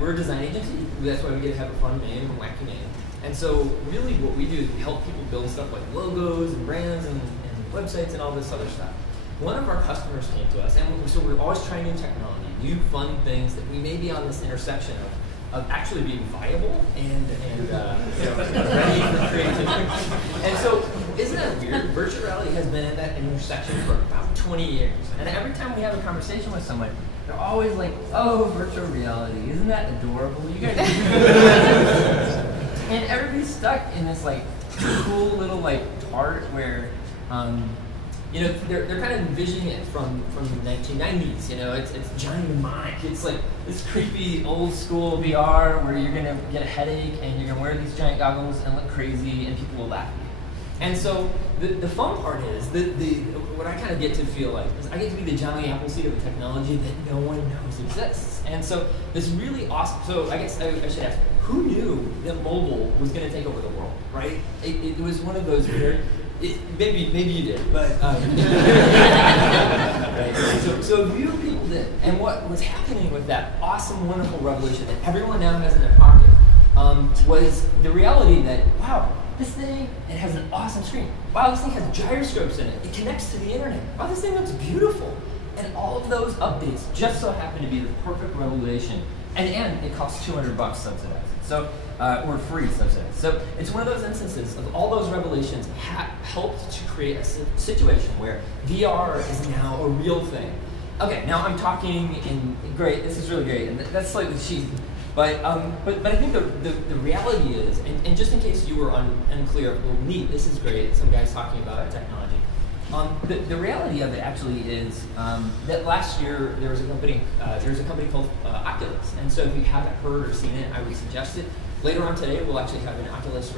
we're a design agency. That's why we get to have a fun name and wacky name. And so really what we do is we help people build stuff like logos and brands and websites and all this other stuff. One of our customers came to us, and so we're always trying new technology, new fun things that we may be on this intersection of actually being viable and ready for creativity. And so, isn't that weird? Virtual reality has been in that intersection for about 20 years. And every time we have a conversation with someone, they're always like, oh, virtual reality, isn't that adorable? You guys and everybody's stuck in this like cool little like part where they're kind of envisioning it from the 1990s. It's giant mic. It's like this creepy old school VR where you're gonna get a headache and you're gonna wear these giant goggles and look crazy and people will laugh at you. And so the fun part is what I kind of get to feel like is I get to be the Johnny Appleseed of a technology that no one knows exists. And so this really awesome. So I guess I should ask, who knew that mobile was going to take over the world? Right? It was one of those weird. Maybe you did, but right. So few people did. And what was happening with that awesome, wonderful revolution that everyone now has in their pocket was the reality that, wow, this thing, it has an awesome screen. Wow, this thing has gyroscopes in it. It connects to the internet. Wow, this thing looks beautiful. And all of those updates just so happen to be the perfect revelation. And it costs $200 subsidized. So, or free subsidized. So it's one of those instances of all those revelations helped to create a situation where VR is now a real thing. Okay, now I'm talking great, this is really great, and that's slightly cheesy. But I think the reality is, and just in case you were unclear, well, neat, this is great, some guy's talking about technology. The reality of it actually is that last year there was a company called Oculus, and so if you haven't heard or seen it, I would suggest it. Later on today, we'll actually have an Oculus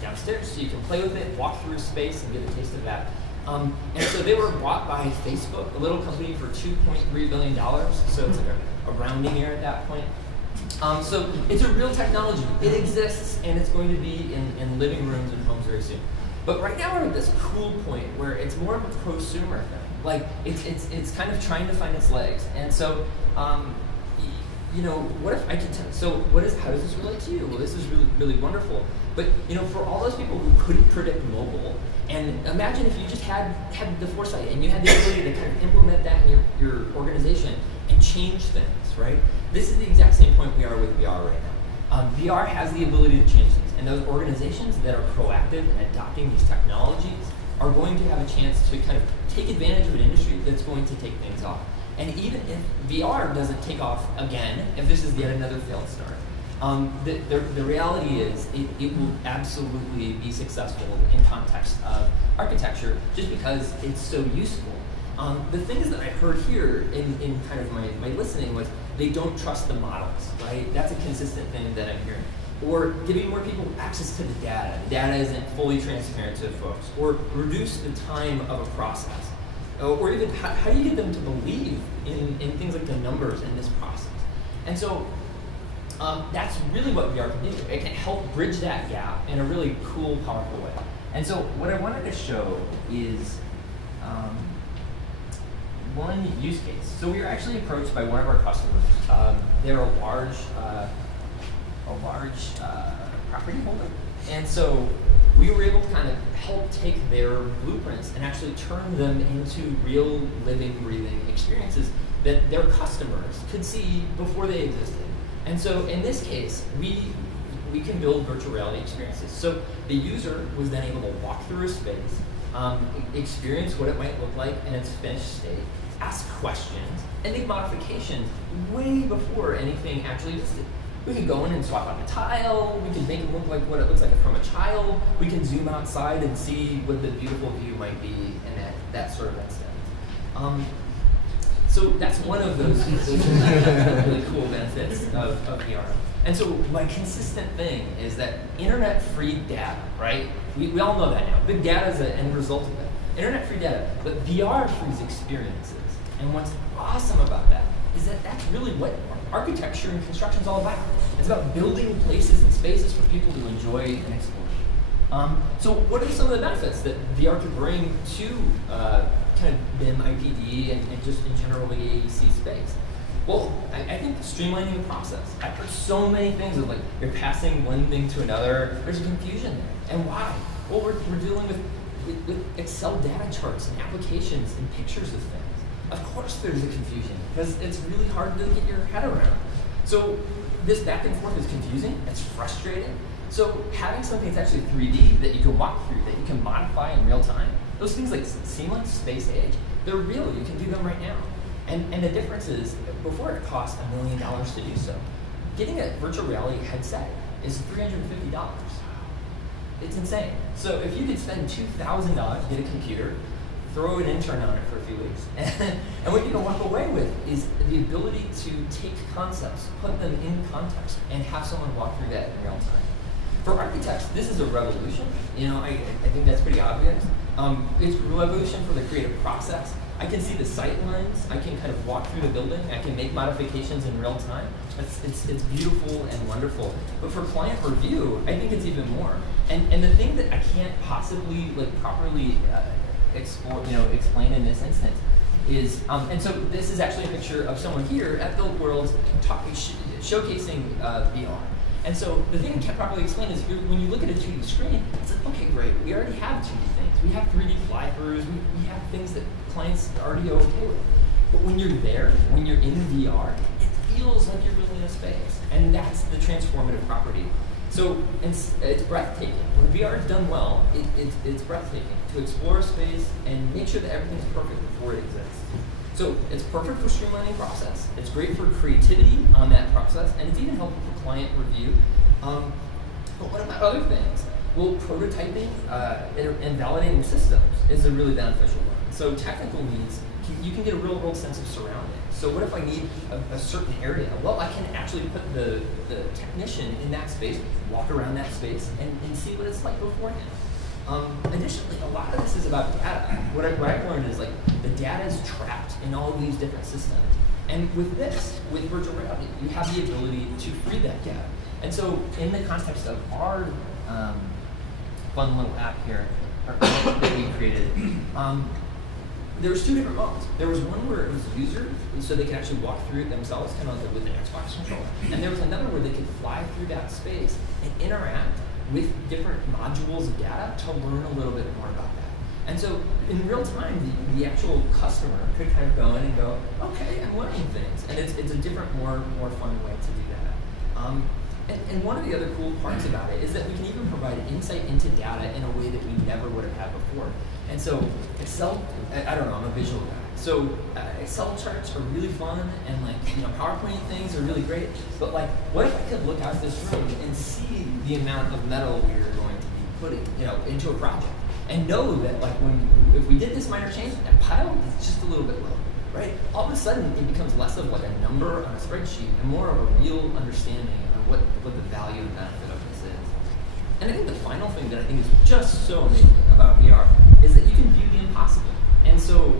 downstairs, so you can play with it, walk through space, and get a taste of that. And so they were bought by Facebook, a little company, for $2.3 billion. So it's like a rounding error at that point. So it's a real technology. It exists, and it's going to be in living rooms and homes very soon. But right now we're at this cool point where it's more of a prosumer thing. Like it's kind of trying to find its legs. And so, what if I could tell? So how does this relate to you? Well, this is really, really wonderful. But for all those people who couldn't predict mobile, and imagine if you just had the foresight and you had the ability to kind of implement that in your organization and change things, right? This is the exact same point we are with VR right now. VR has the ability to change things, and those organizations that are proactive in adopting these technologies are going to have a chance to kind of take advantage of an industry that's going to take things off. And even if VR doesn't take off again, if this is yet another failed start, the reality is it will absolutely be successful in context of architecture just because it's so useful. The things that I heard here in kind of my listening was they don't trust the models, right? That's a consistent thing that I'm hearing. Or giving more people access to the data. The data isn't fully transparent to folks. Or reduce the time of a process. Or even how do you get them to believe in things like the numbers in this process? And so that's really what VR can do. It can help bridge that gap in a really cool, powerful way. And so what I wanted to show is one use case. So we were actually approached by one of our customers. They're a large property holder. And so we were able to kind of help take their blueprints and actually turn them into real living, breathing experiences that their customers could see before they existed. And so in this case, we can build virtual reality experiences. So the user was then able to walk through a space, experience what it might look like in its finished state, ask questions, and make modifications way before anything actually existed. We could go in and swap out a tile, we could make it look like what it looks like from a child, we can zoom outside and see what the beautiful view might be in that sort of instance. So that's one of those really cool benefits of VR. And so my consistent thing is that internet-free data, right? We all know that now. Big data is an end result of that. Internet-free data, but VR frees experiences. And what's awesome about that is that that's really what architecture and construction is all about. It's about building places and spaces for people to enjoy and explore. So what are some of the benefits that VR could bring to kind of BIM, IPD, and just in general the AEC space? Well, I think streamlining the process. I've heard so many things of like you're passing one thing to another. There's a confusion there. And why? Well, we're dealing with Excel data charts and applications and pictures of things. Of course there's a confusion because it's really hard to get your head around. So this back and forth is confusing, it's frustrating. So having something that's actually 3D that you can walk through, that you can modify in real time, those things like Seamless, Space Age, they're real, you can do them right now. And the difference is, before it cost $1 million to do so, getting a virtual reality headset is $350. It's insane. So if you could spend $2,000 to get a computer, throw an intern on it for a few weeks, and what you can walk away with is the ability to take concepts, put them in context, and have someone walk through that in real time. For architects, this is a revolution. You know, I think that's pretty obvious. It's a revolution for the creative process. I can see the sight lines. I can kind of walk through the building. I can make modifications in real time. It's beautiful and wonderful. But for client review, I think it's even more. And the thing that I can't possibly like properly explain in this instance is, and so this is actually a picture of someone here at BuiltWorlds showcasing VR. And so the thing I can't properly explain is when you look at a 2D screen, it's like, okay, great, we already have 2D things. We have 3D fly-throughs, we have things that clients are already okay with. But when you're there, when you're in VR, it feels like you're really in a space. And that's the transformative property. So it's breathtaking. When VR is done well, it's breathtaking to explore a space and make sure that everything's perfect before it exists. So it's perfect for streamlining process. It's great for creativity on that process, and it's even helpful for client review. But what about other things? Well, prototyping and validating systems is a really beneficial one. So technical needs, you can get a real-world sense of surroundings. So what if I need a certain area? Well, I can actually put the technician in that space, walk around that space, and see what it's like beforehand. Additionally, a lot of this is about data. What I've learned is like the data is trapped in all of these different systems. And with this, with virtual reality, you have the ability to free that data. And so in the context of our fun little app here that we created, there was two different modes. There was one where it was user, so they could actually walk through it themselves, kind of like with an Xbox controller. And there was another where they could fly through that space and interact with different modules of data to learn a little bit more about that. And so in real time, the actual customer could kind of go in and go, okay, I'm learning things. And it's a different, more fun way to do that. And one of the other cool parts about it is that we can even provide insight into data in a way that we never would have had before. And so Excel, I don't know, I'm a visual guy. So Excel charts are really fun, and like, you know, PowerPoint things are really great. But like, what if I could look out this room and see the amount of metal we are going to be putting, you know, into a project, and know that like if we did this minor change, that pile is just a little bit low, right? All of a sudden, it becomes less of like a number on a spreadsheet and more of a real understanding of what the value and benefit of this is. And I think the final thing that I think is just so amazing about VR is that you can view the impossible. And so,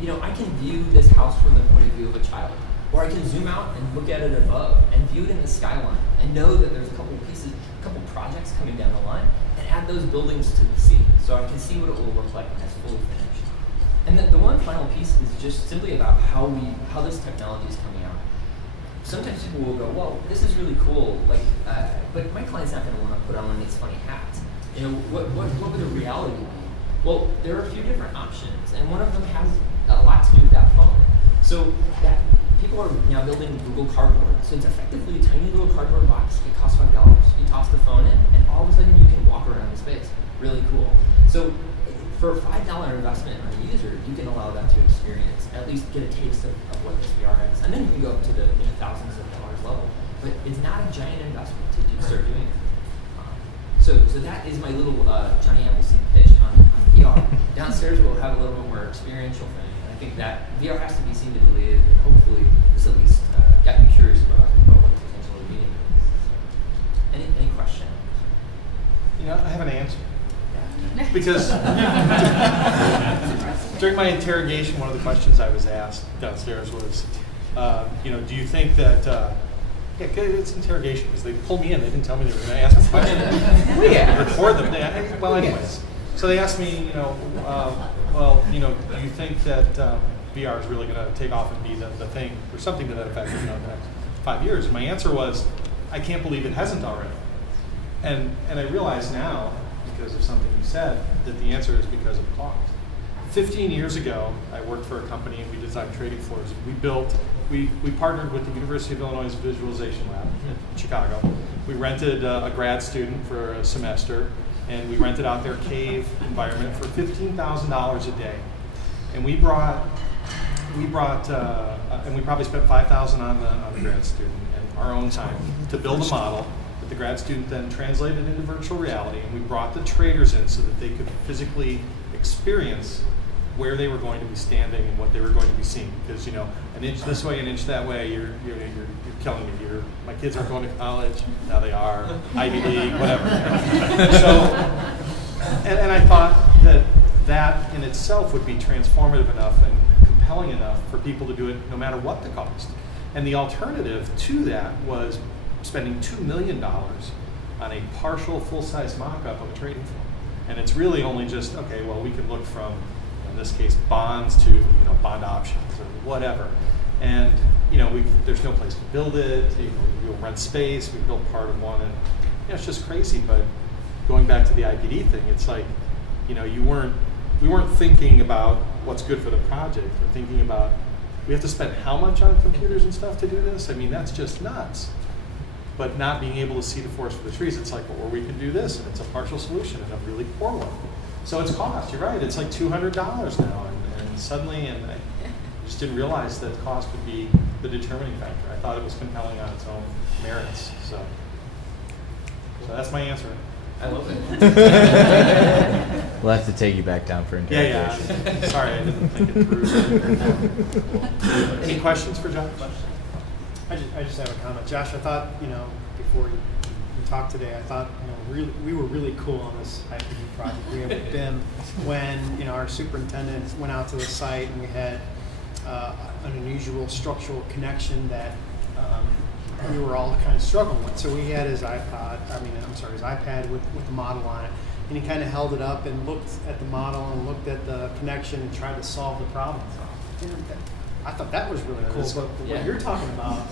you know, I can view this house from the point of view of a child, or I can zoom out and look at it above and view it in the skyline and know that there's a couple pieces, a couple projects coming down the line, and add those buildings to the scene so I can see what it will look like when it's fully finished. And the one final piece is just simply about how this technology is coming out. Sometimes people will go, well, this is really cool, like, but my client's not going to want to put on these funny hats. You know, what would the reality be? Well, there are a few different options, and one of them has a lot to do with that phone. So that people are now building Google Cardboard. So it's effectively a tiny little cardboard box. It costs $5. You toss the phone in, and all of a sudden you can walk around the space. Really cool. So for a $5 investment on a user, you can allow them to experience, at least get a taste of what this VR is. And then you can go up to the thousands of dollars level. But it's not a giant investment to start doing it. So that is my little Johnny Appleseed pitch on VR. Downstairs we'll have a little bit more experiential thing. And I think that VR has to be seen to believe, and hopefully this at least got you curious about what the potential would be. Any question? You know, I have an answer. Yeah. Because during my interrogation, one of the questions I was asked downstairs was, you know, do you think that yeah, it's interrogation because they pulled me in. They didn't tell me they were going to ask me questions. Well, yeah. Record them. Well, anyways. So they asked me, you know, well, you know, do you think that VR is really going to take off and be the thing, or something to that effect, in the next 5 years. And my answer was, I can't believe it hasn't already. And I realize now, because of something you said, that the answer is because of cost. 15 years ago, I worked for a company and we designed trading floors. We partnered with the University of Illinois Visualization Lab in Chicago. We rented a grad student for a semester, and we rented out their cave environment for $15,000 a day. And we probably spent $5,000 on the grad student and our own time to build a model that the grad student then translated into virtual reality, and we brought the traders in so that they could physically experience where they were going to be standing and what they were going to be seeing. Because, you know, an inch this way, an inch that way, you're killing me. My kids aren't going to college. Now they are. IPD, whatever. So, and I thought that in itself would be transformative enough and compelling enough for people to do it no matter what the cost. And the alternative to that was spending $2 million on a partial full-size mock-up of a trading floor. And it's really only just, okay, well, we can look from, in this case, bonds to, you know, bond options or whatever. And, you know, there's no place to build it. You'll rent space. We built part of one, and, you know, it's just crazy. But going back to the IPD thing, it's like, you know, we weren't thinking about what's good for the project. We're thinking about, we have to spend how much on computers and stuff to do this? I mean, that's just nuts. But not being able to see the forest for the trees, it's like, well, or we can do this, and it's a partial solution and a really poor one. So it's cost, you're right, it's like $200 now, and suddenly, and I just didn't realize that cost would be the determining factor. I thought it was compelling on its own merits, so that's my answer. I love it. We'll have to take you back down for interrogation. Yeah. Sorry, I didn't think it through. Any questions for Josh? I just have a comment. Josh, I thought, you know, before you talked today, I thought, you know, we were really cool on this IPD project. We have BIM when, you know, our superintendent went out to the site and we had an unusual structural connection that we were all kind of struggling with. So we had his iPad with the model on it, and he kind of held it up and looked at the model and looked at the connection and tried to solve the problem. I thought that was really cool, but what you're talking about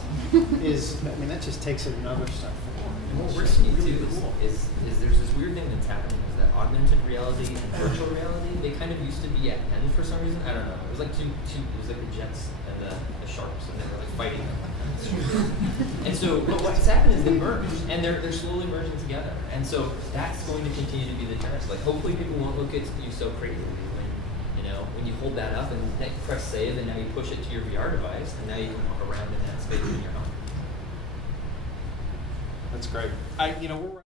is, I mean, that just takes it another step forward. And what we're seeing too is there's this weird thing that's happening, is that augmented reality and virtual reality, they kind of used to be at end for some reason. I don't know. It was like it was like the Jets and the Sharks, and they were like fighting. And so, but what's happened is they merged, and they're slowly merging together. And so that's going to continue to be the test. Like, hopefully people won't look at you so crazily when you hold that up and press save, and now you push it to your VR device, and now you can walk around in that space in your home. That's great. We're